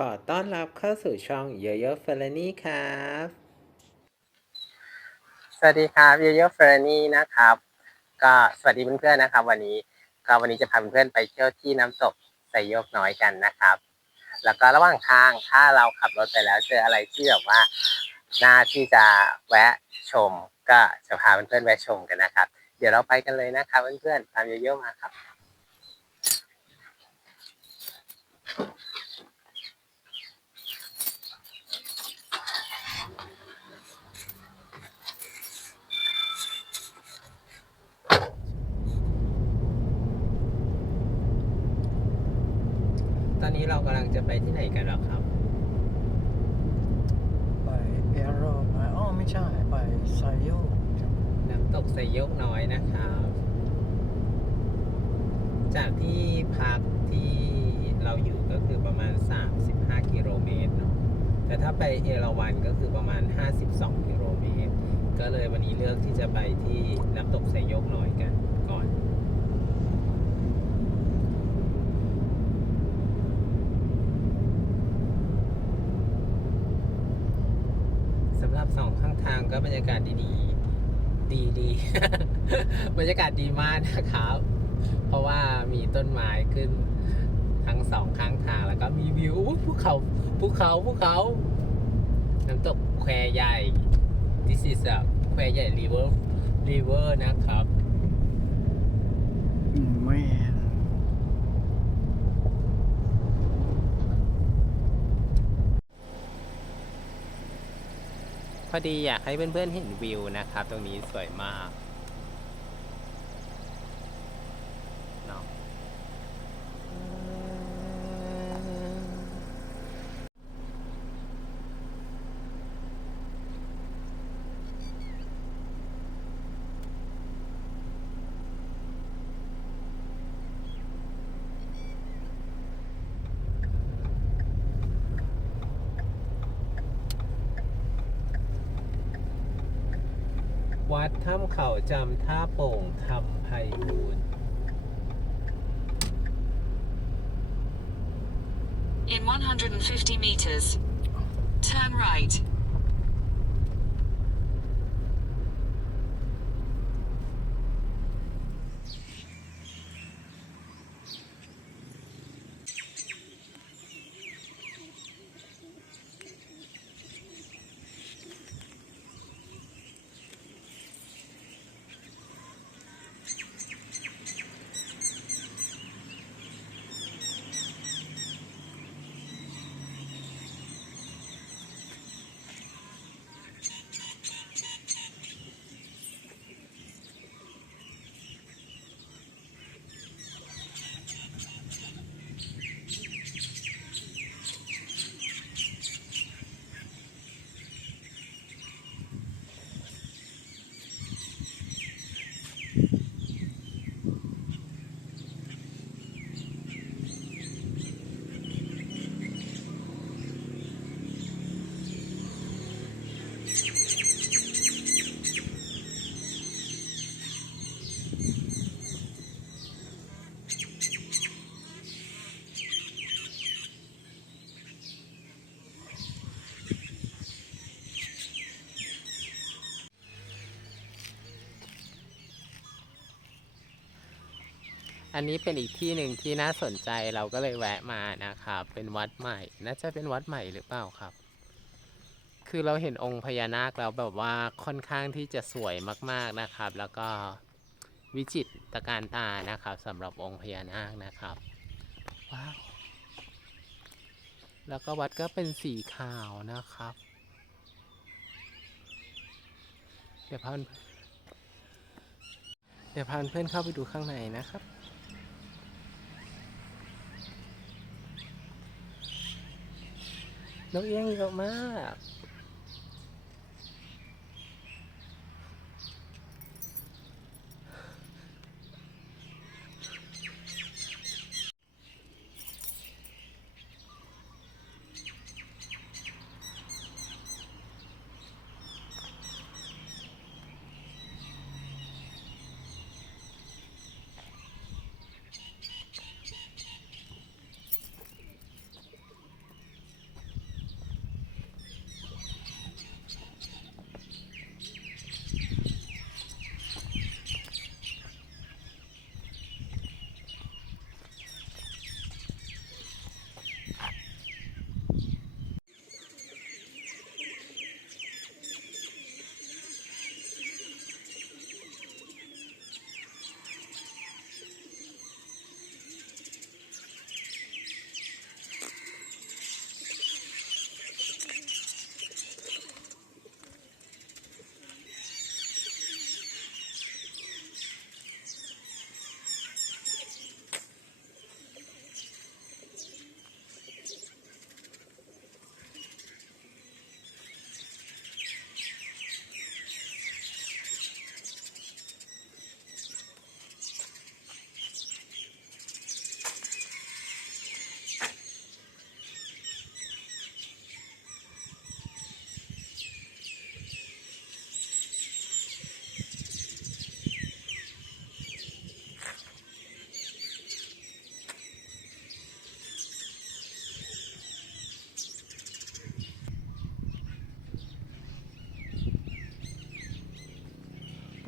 ขอต้อนรับเข้าสู่ช่องเยเยอเฟลนี่ครับ สวัสดีครับเยโยอเฟรนี่นะครับ ก็สวัสดีเพื่อนๆนะครับ วันนี้ก็วันนี้จะพาเพื่อนๆไปเที่ยวที่น้ำตกไซโยกน้อยกันนะครับ แล้วก็ระหว่างทางถ้าเราขับรถไปแล้วเจออะไรที่แบบว่าน่าที่จะแวะชม ก็จะพาเพื่อนๆแวะชมกันนะครับ เดี๋ยวเราไปกันเลยนะครับเพื่อนๆตามเยโยมาครับ ตอนนี้เรากำลังจะไปที่ไหนกันหรอครับ ไปเอโรไปอ๋อไม่ใช่ ไปไซโยกน้ำตกไซโยกน้อยนะครับ จากที่พักที่เราอยู่ก็คือประมาณ 35 กิโลเมตรเนอะแต่ถ้าไปเอราวันก็คือประมาณ 52 กิโลเมตร ก็เลยวันนี้เลือกที่จะไปที่น้ำตกไซโยกน้อยกันก่อน สองข้างทางก็บรรยากาศดีๆ ดีดี บรรยากาศดีมากนะครับ เพราะว่ามีต้นไม้ขึ้นทั้งสองข้างทางแล้วก็มีวิวภูเขาภูเขาภูเขา น้ำตกแควใหญ่ This is a แควใหญ่ river river นะครับอืมไม่ พอดีอยากให้เพื่อนๆเห็นวิวนะครับ ตรงนี้สวยมาก วัดถ้ำเขาจำท่าโป่งทำไพบูรณ์ In 150 meters, turn right. อันนี้เป็นอีกที่หนึ่งที่น่าสนใจเราก็เลยแวะมานะครับ เป็นวัดใหม่ น่าจะเป็นวัดใหม่หรือเปล่าครับ คือเราเห็นองค์พญานาคแล้วแบบว่าค่อนข้างที่จะสวยมากๆนะครับ แล้วก็วิจิตรการตานะครับสำหรับองค์พญานาคนะครับว้าวแล้วก็วัดก็เป็นสีขาวนะครับ เดี๋ยวพานเดี๋ยวพาเพื่อนเข้าไปดูข้างในนะครับ นกเอี้ยงเยอะมาก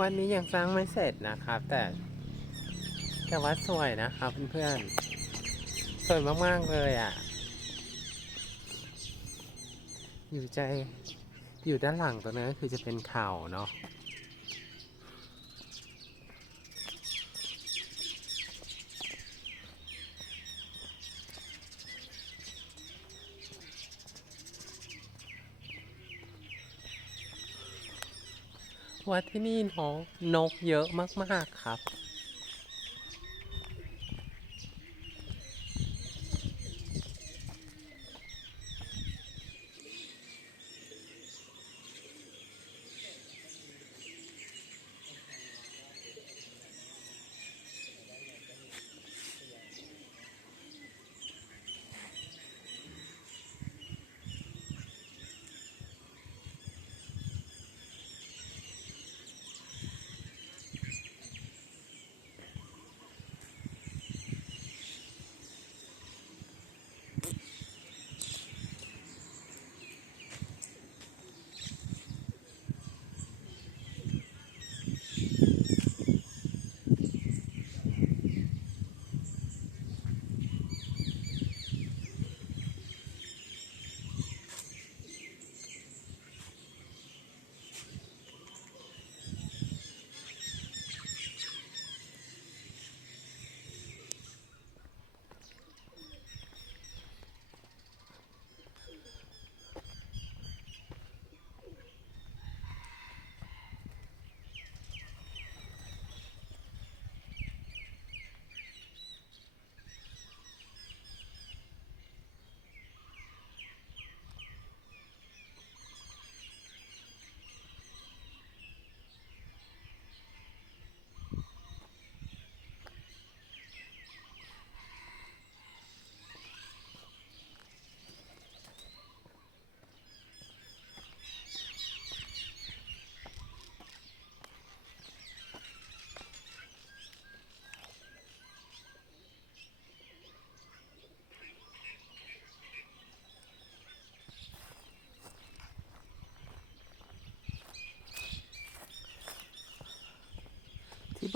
วันนี้ยังสร้างไม่เสร็จนะครับ แต่แต่วัดสวยนะครับเพื่อนๆสวยมากๆเลยอะ อยู่ใจอยู่ด้านหลังตรงนั้นก็คือจะเป็นเขาเนาะ วัดที่นี่หนาะนกเยอะมาก ๆ ครับ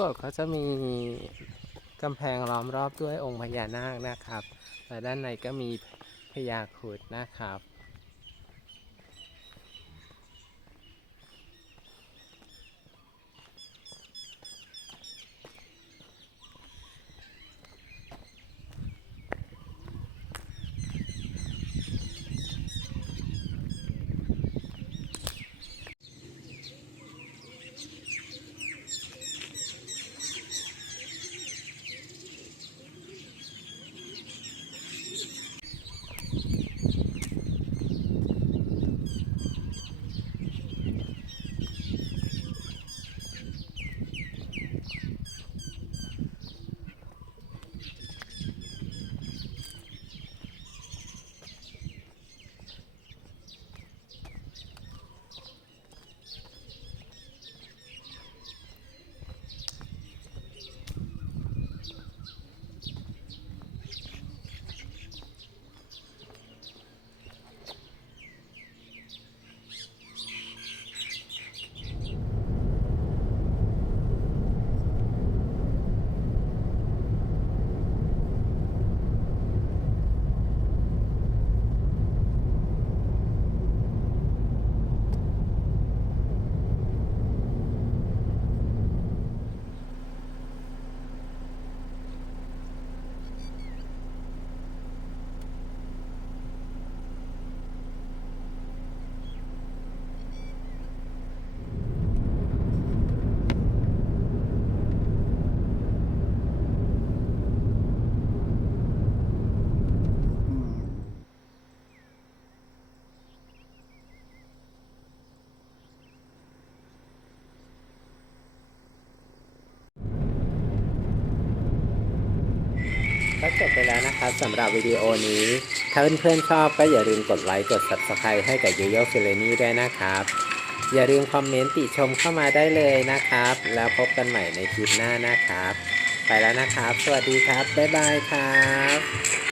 โบสถ์เขาจะมีกำแพงล้อมรอบด้วยองค์พญานาคนะครับ และด้านในก็มีพญาครุฑนะครับ ก็จบไปแล้วนะครับสำหรับวิดีโอนี้ ถ้าเพื่อนๆชอบก็อย่าลืมกดไลค์ กด Subscribe ให้กับ y o y o f i l e n y ด้วยนะครับ อย่าลืมคอมเมนต์ติชมเข้ามาได้เลยนะครับ แล้วพบกันใหม่ในคลิปหน้านะครับ ไปแล้วนะครับ สวัสดีครับ บ๊ายบายครับ